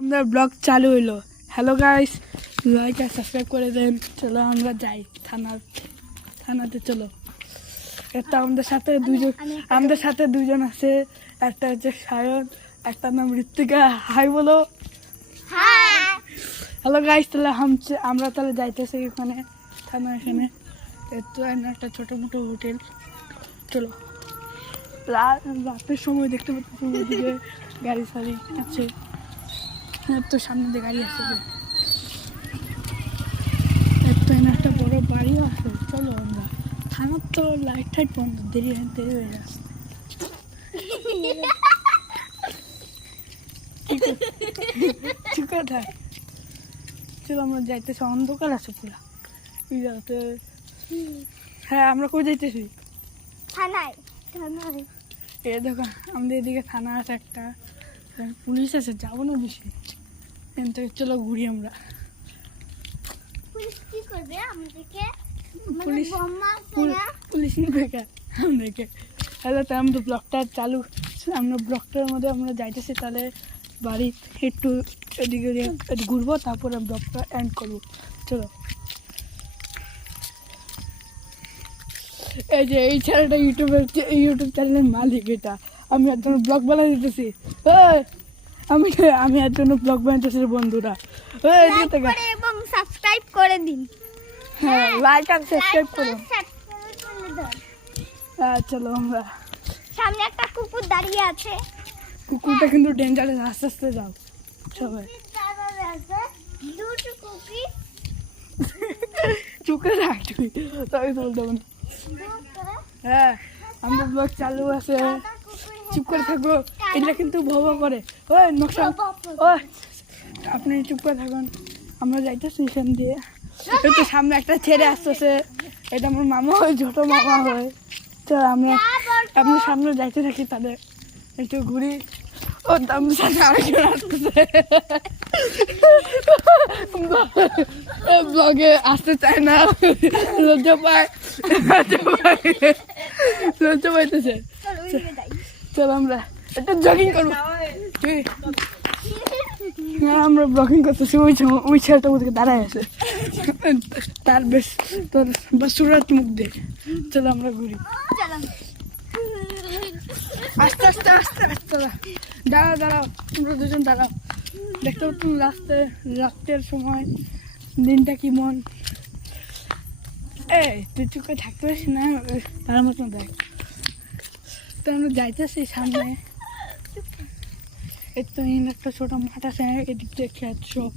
আমাদের ব্লগ চালু হইলো। হ্যালো গাইস, লাইক আর সাবস্ক্রাইব করে দেন। চলো আমরা যাই থানাতে চলো। এটা আমাদের সাথে দুজন আছে। একটা হচ্ছে সায়ন, একটা নাম ঋত্বিকা। হাই বলো। হ্যালো গাইস, তাহলে আমরা তাহলে যাইতেছি এখানে থানা। এখানে তো একটা ছোটো মোটো হোটেল। চলো, রাতের সময় দেখতে পাচ্ছি ওইদিকে গাড়ি সারি আছে। তো সামনে দিয়ে গাড়ি আসছে, তো একটা বড় বাড়িও আছে। চলো আমরা থানার তো লাইট টাইট বন্ধ, দেরি হয়ে যাচ্ছে। ঠিক আছে, চলো আমরা যাইতেছি। অন্ধকার আছে পুরা যাতে। হ্যাঁ, আমরা কই যাইতেছি? থানায়। এ দেখো, আমাদের এদিকে থানা আছে একটা, পুলিশ আছে। যাবো না বেশি, চলো ঘুরি আমরা। পুলিশ কি করবে আমাদেরকে? পুলিশ বেকার আমাদেরকে। তাহলে তো আমাদের ব্লগটা চালু। আমরা ব্লগটার মধ্যে আমরা যাইতেছি। তাহলে বাড়ি একটু এদিকে ঘুরবো, তারপরে ব্লগটা এন্ড করবো। চলো। এই যে এই ছেলেটা ইউটিউব চ্যানেলের মালিক। এটা আমি এর জন্য ব্লগ বানাই দিতেছি। আমি এর জন্য ব্লগ বানাইতেছি বন্ধুরা। এবং সাবস্ক্রাইব করে দিন। হ্যাঁ, লাইক আর সাবস্ক্রাইব করুন। চলো আমরা। সামনে একটা কুকুর দাঁড়িয়ে আছে। কুকুরটা কিন্তু ডেঞ্জারাস, আস্তে আস্তে যাও সবাই। দুটো কুকুর। চুকে রাখ তুই, তাই তো বলতে হবে না। হ্যাঁ, আমাদের ব্লগ চালু আছে। চুপ করে থাকবো, এটা কিন্তু ভব করে। ওই নকশা, ওই আপনি চুপ করে থাকুন। আমরা যাইতেছি এখান দিয়ে। একটু সামনে একটা ছেড়ে আসতেছে। এটা আমার মামা হয়, ছোট মামা হয়। তো আমরা সামনে যাইতে থাকি, তাদের একটু ঘুরি। ও আমার সাথে আরেকজন আসতেছে। ব্লগে আসতে চায় না, লজ্জা পাইতেছে। চলো আমরা একটু জগিং করবো। হ্যাঁ, আমরা ব্লগিং করতেছি। ওই ছেলেটা ওদিকে দাঁড়ায় আছে, তার বেশ তোর সুরাত মুখ দে। চলো আমরা ঘুরি। আস্তে আস্তে আস্তে আস্তে দাঁড়াও তোমরা দুজন দাঁড়াও। দেখতে পাচ্ছ রাতের সময় দিনটা কি মন। তুই চুপ করে থাকতে পারিস না, তার মতন দেখ। তো আমরা যাইতেছি সামনে। এর তো একটা ছোট মাঠ আছে, এদিক দিয়ে খেত সব।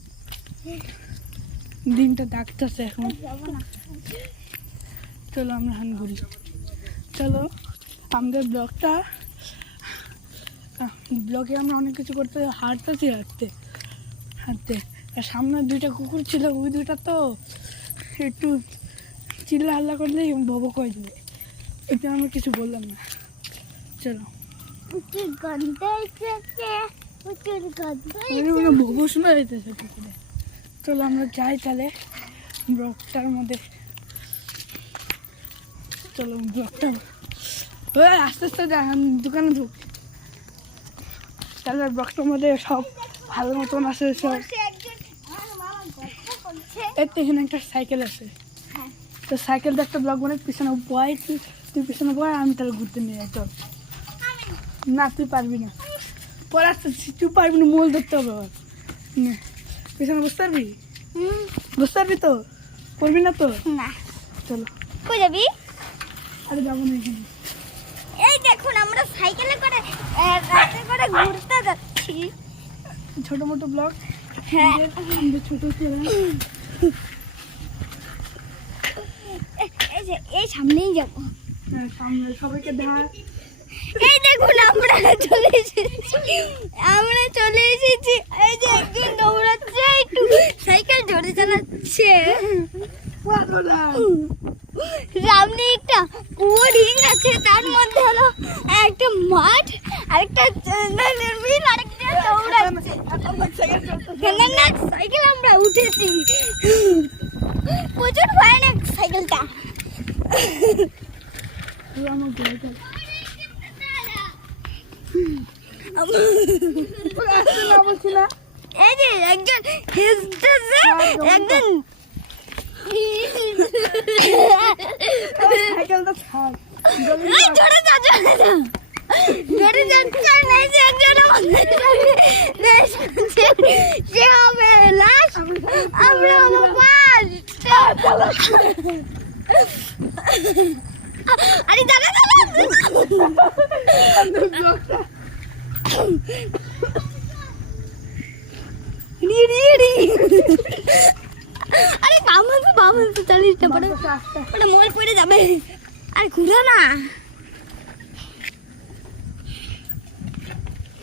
দিনটা ডাকতেছে এখন। চলো আমরা এখন ঘুরি। চলো, আমাদের ব্লগে আমরা অনেক কিছু করতে হাঁটতেছি। আর সামনে দুইটা কুকুর ছিল, ওই দুইটা তো একটু চিল্লা হাল্লা করলেই ভব করে দেবে। এটা আমরা কিছু বললাম না। চলো, ভব শোনা যেতেছে কুকুরে। চলো আমরা যাই তাহলে ব্লগটার মধ্যে। চলো ব্লগটা আস্তে আস্তে দোকানে ঢুক। তাহলে ব্লগটার মধ্যে সব ভালো মতন আছে সব। এর তো এখানে একটা সাইকেল আছে। তো সাইকেলটা একটা ব্লগ বানাই, পিছনে বয়। তুই পিছনে বয়, আমি তাহলে ঘুরতে নিয়ে যাই। চল না, তুই পারবি না। পরে আসতে তুই পারবি না, মোল ধরতে হবে। পিছনে বুঝতে পারবি তো? করবি না তো? না। চলো। কই যাবি? আরে যাবো না এখানে। এই দেখুন, আমরা সাইকেলে করে রাতে করে ঘুরতে যাচ্ছি। ছোট মোটো ব্লগ। হ্যাঁ, ছোট ছেলে। এই সামনেই যাবো। সামনে সবাইকে দেখা। এই দেখুন, আমরা চলে এসেছি। এই যে একজন দৌড়াচ্ছে, একটু সাইকেল জোরে চালাচ্ছে। সামনে একটা কুয়ো রিং আছে, তার মধ্যে হলো একটা মাঠ, আরেকটা মিল, আরেকটা দৌড়াচ্ছে। না, সাইকেল আমরা উঠেছি। প্রচুর ভয়ানক সাইকেলটা। বলছি না এই যে একজন হেসতেছে, একজন সাইকেলটা ছাড় এই জোরে যা জোরে যাচ্ছে না, এই যে একজন আমাদের যে হবে লাশ, আমরা হবো ফার্স্ট। আরে দাঁড়া দাঁড়া আরে বামন তো চালিশটা পরে ওটা মোবাইল পড়ে যাবে। আরে ঘুরো না।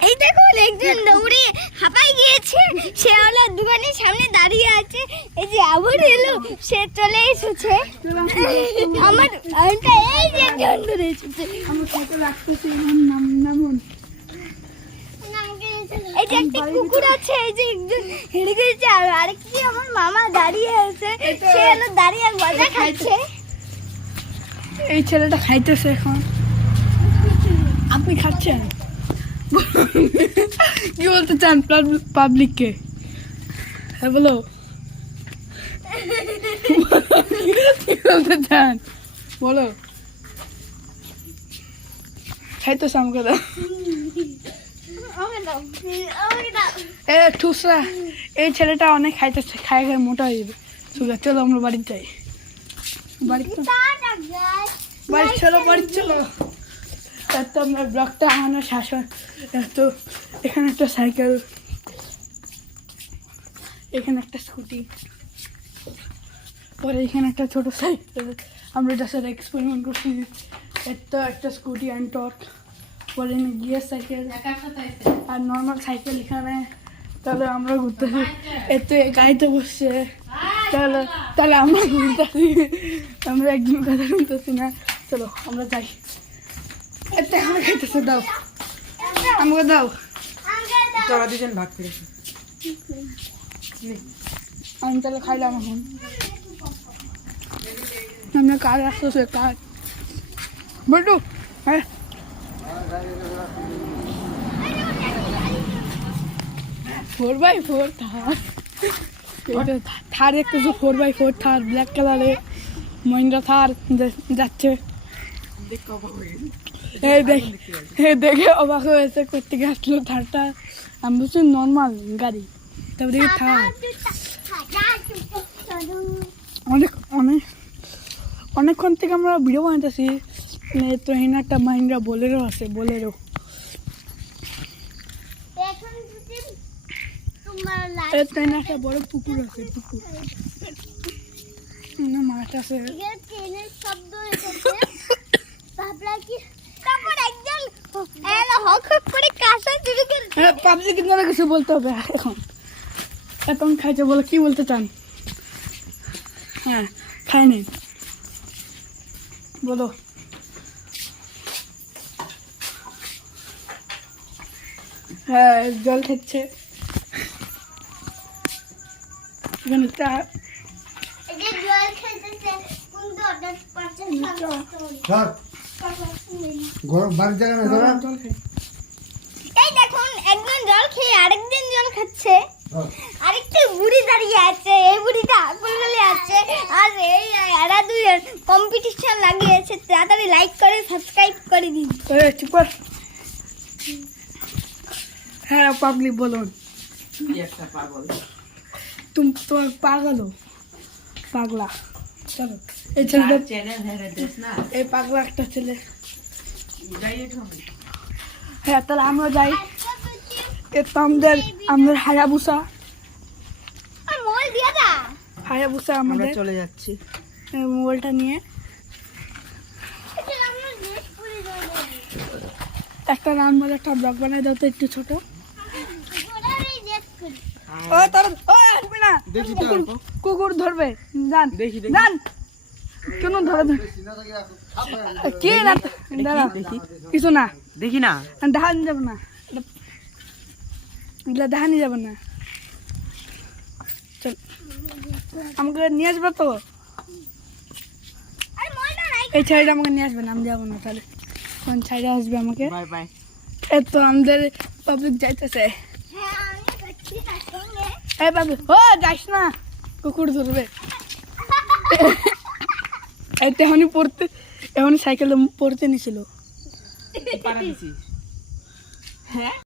এই দেখুন একজন দৌড়ে হাঁপাই গিয়েছে, সে হলো দোকানের সামনে দাঁড়িয়ে আছে। এই যে আবার এলো, সে চলে এসেছে। আমার এই যে একজন ধরে এসেছে। আমার সাইকেল রাখতেছি নামুন। এই যে একটা কুকুর আছে, এই যে একজন হেরে গেছে, আর আরেকটি আমার মামা দাঁড়িয়ে আছে, সে হলো দাঁড়িয়ে আর মজা খাচ্ছে। এই ছেলেটা খাইতেছে এখন। আপনি খাচ্ছেন? কি বলতে চান পাবলিককে? হ্যাঁ বলো, কি বলতে চান বলো। খাইতেছে আমাকে দাও। এ ঠুসরা, এই ছেলেটা অনেক খাইতেছে, খায় মোটা হয়ে যাবে। সুগার, চলো আমরা বাড়িতে যাই। বাড়ি চলো, বাড়ি চলো। তো আমরা ব্লগটা আমার শাসন। তো এখানে একটা সাইকেল, এখানে একটা স্কুটি, পরে এখানে একটা ছোট সাইকেল। আমরা যার সাথে এক্সপেরিমেন্ট করছি। তো একটা স্কুটি অ্যান্ড টর্ক, পরে গিয়ার সাইকেল আর নর্মাল সাইকেল এখানে। তাহলে আমরা ঘুরতেছি, এত গাড়িতে বসছে। তাহলে আমরা ঘুরতেছি, আমরা একজন কথা শুনতেছি না। চলো আমরা যাই। এত আমরা খাইতেছে, দাও আমাকে দাও। তোরা দুজন ভাগ করে আমি তাহলে খাইলাম এখন। আমরা কাজ আসতেছে, কাজ বলটু। হ্যাঁ, 4x4 থার, থার দেখতেছো? 4x4 থার, ব্ল্যাক কালারে মহিন্দ্রা থার যাচ্ছে। দেখে অবাক হয়েছে, কোথেকে আসলো থারটা। আমি বলছি নর্মাল গাড়ি, তারপর দেখি থার। অনেকক্ষণ থেকে আমরা ভিডিও বানাইতেছি। তো এখানে একটা মাহিন্দ্রা বোলেরো আছে, বোলেরো। এখানে একটা বড় পুকুর আছে, পুকুর না মাছ আছে। পাবলিক কিছু বলতে হবে এখন। এখন খাইছে বলে কি বলতে চান? হ্যাঁ, খাইনি বলো। হ্যাঁ, জল খাচ্ছে এখানে। এই দেখুন একজন জল খেয়ে আরেকজন জল খাচ্ছে। আরেকটা বুড়ি দাঁড়িয়ে আছে, এই বুড়িটা কুলকুলি আছে। আর এই এরা দুজন কম্পিটিশন লাগিয়েছে। তাড়াতাড়ি লাইক করে সাবস্ক্রাইব করে দিন। চুপ কর। হ্যাঁ পাবলিক বলুন। একটা পাগল, তোমার পাগলা। চলো, এই ছেলেটা চ্যানেল হেরে দেশ না, এই পাগলা একটা ছেলে। যাই একটু আমি। হ্যাঁ, তাহলে আমরা যাই। এর তো আমাদের হায়াবুসা আমরা আমাদের চলে যাচ্ছি। মোবাইলটা নিয়ে। একটা নর্মাল একটা ব্লগ বানাই দাও তো, একটু ছোট। ও তার আসবে না, কুকুর ধরবে। জান জান কেন ধরে কি না? দাঁড়া, কিছু না, দেখি না, দেখানি যাবে না, এগুলা দেখানি যাবে না। চল, আমাকে নিয়ে আসবে তো। এই ছেলেটা আমাকে নিয়ে আসবে না, আমি যাবো না। তাহলে কোন ছেলে আসবে আমাকে? Bye bye. এই তো আমাদের পাবলিক যাইতেছে। এই বাবু ও যাস না কুকুর ধরবে এই তো এখনই সাইকেল পড়তে নিছিল পাড়া দিছিস হ্যাঁ